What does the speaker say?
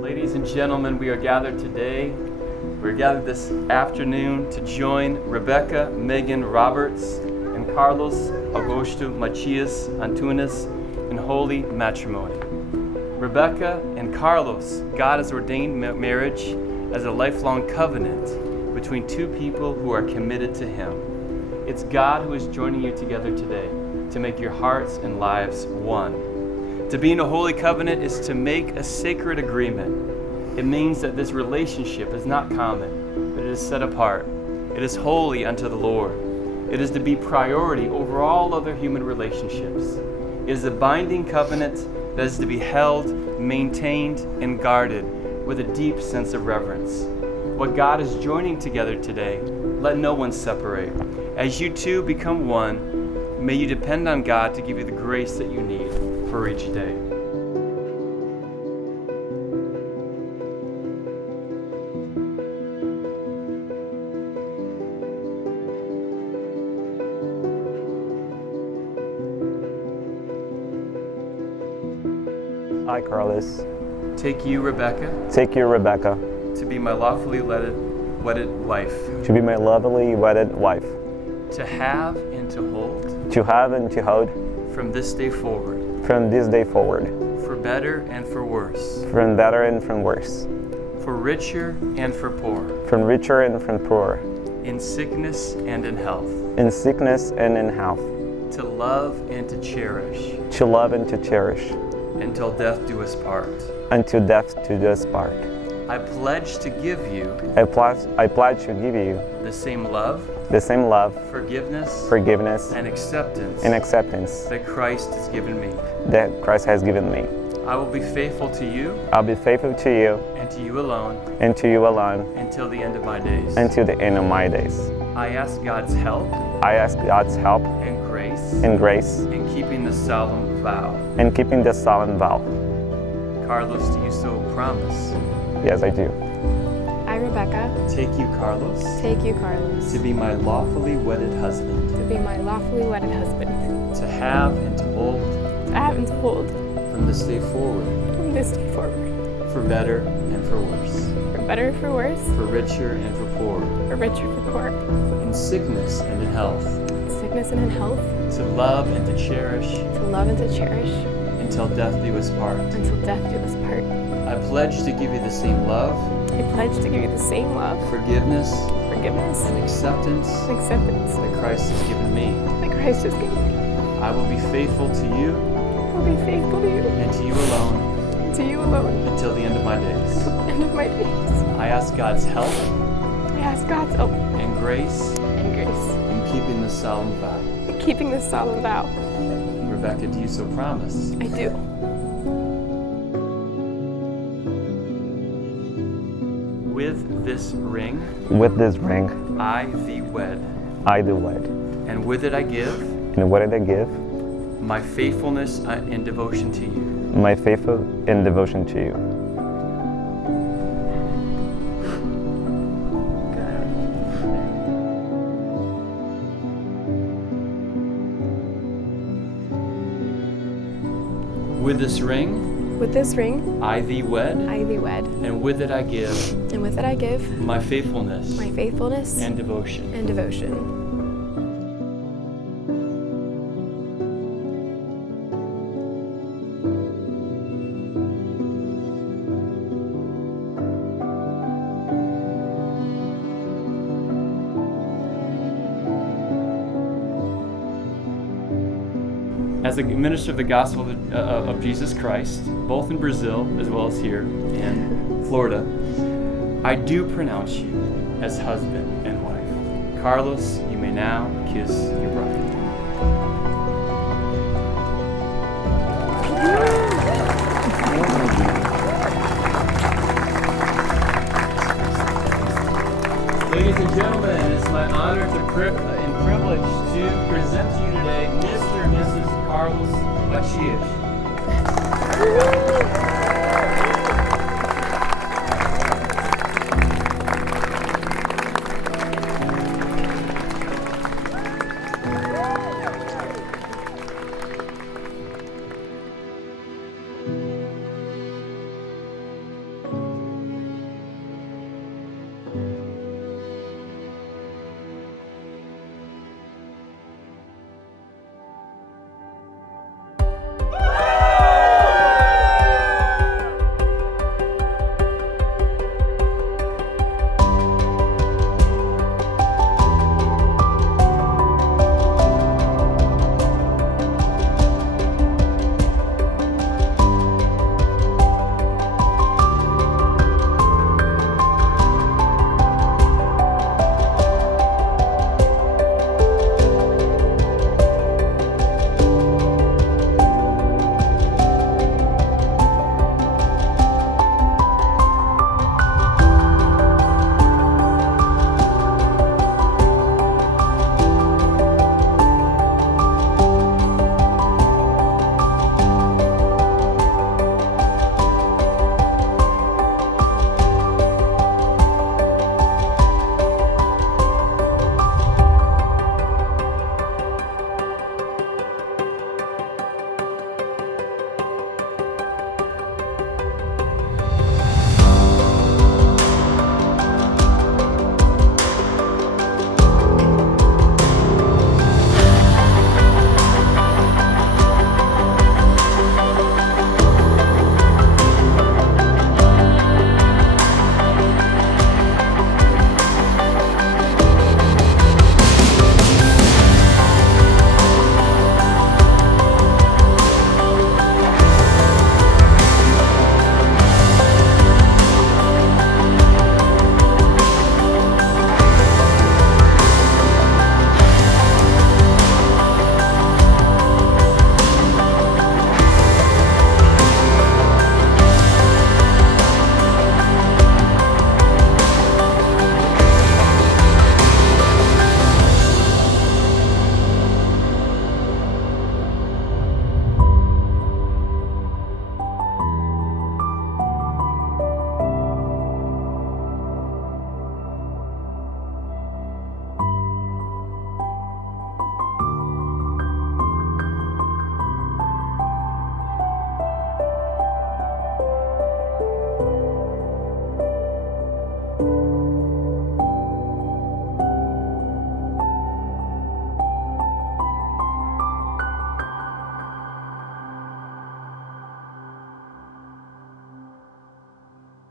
Ladies and gentlemen, we are gathered today. We're gathered this afternoon to join Rebecca Megan Roberts and Carlos Augusto Macias Antunes in holy matrimony. Rebecca and Carlos, God has ordained marriage as a lifelong covenant between two people who are committed to Him. It's God who is joining you together today to make your hearts and lives one. To be in a holy covenant is to make a sacred agreement. It means that this relationship is not common, but it is set apart. It is holy unto the Lord. It is to be priority over all other human relationships. It is a binding covenant that is to be held, maintained, and guarded with a deep sense of reverence. What God is joining together today, let no one separate. As you two become one, may you depend on God to give you the grace that you need for each day. I, Carlos, Take you, Rebecca, take you, Rebecca, to be my lawfully wedded wife, to be my lovely wedded wife, to have and to hold to have and to hold from this day forward, from this day forward, for better and for worse, from better and from worse, for richer and for poor, from richer and from poor, in sickness and in health, in sickness and in health, to love and to cherish, to love and to cherish, until death do us part. until death to us part. I pledge to give you I pledge to give you the same love, the same love, forgiveness, forgiveness, and acceptance and acceptance that Christ has given me. that Christ has given me. I will be faithful to you I'll be faithful to you and to you alone and to you alone until the end of my days. until the end of my days. I ask God's help I ask God's help and grace and grace in keeping the solemn vow. in keeping the solemn vow. Carlos, do you so promise? Yes, I do. I, Rebecca, Take you, Carlos, take you, Carlos, to be my lawfully wedded husband, to be my lawfully wedded husband, to have and to hold to have and to hold from this day forward, from this day forward, for better and for worse, for better or for worse, for richer and for poor, for richer or for poor, in sickness and in health, in sickness and in health, to love and to cherish to love and to cherish, until death do us part. until death do us part. I pledge to give you the same love, I pledge to give you the same love, forgiveness, forgiveness, and acceptance and acceptance that Christ has given me. that Christ has given me. I will be faithful to you I will be faithful to you and to you alone and to you alone until the end of my days. until the end of my days. I ask God's help I ask God's help and grace and grace in keeping the solemn vow. in keeping this solemn vow. Rebecca, do you so promise? I do. With this ring, With this ring, I thee wed, I do wed. and with it I give And what did I give? my faithfulness and devotion to you. My faithful and devotion to you. With this ring, With this ring, I thee wed, I thee wed, and with it I give and with it I give my faithfulness my faithfulness and devotion. and devotion. As a minister of the gospel of Jesus Christ, both in Brazil as well as here in Florida, I do pronounce you as husband and wife. Carlos, you may now kiss your bride. Ladies and gentlemen, it's my honor and privilege to present to you today Mr. and Mrs. Carlos Macias.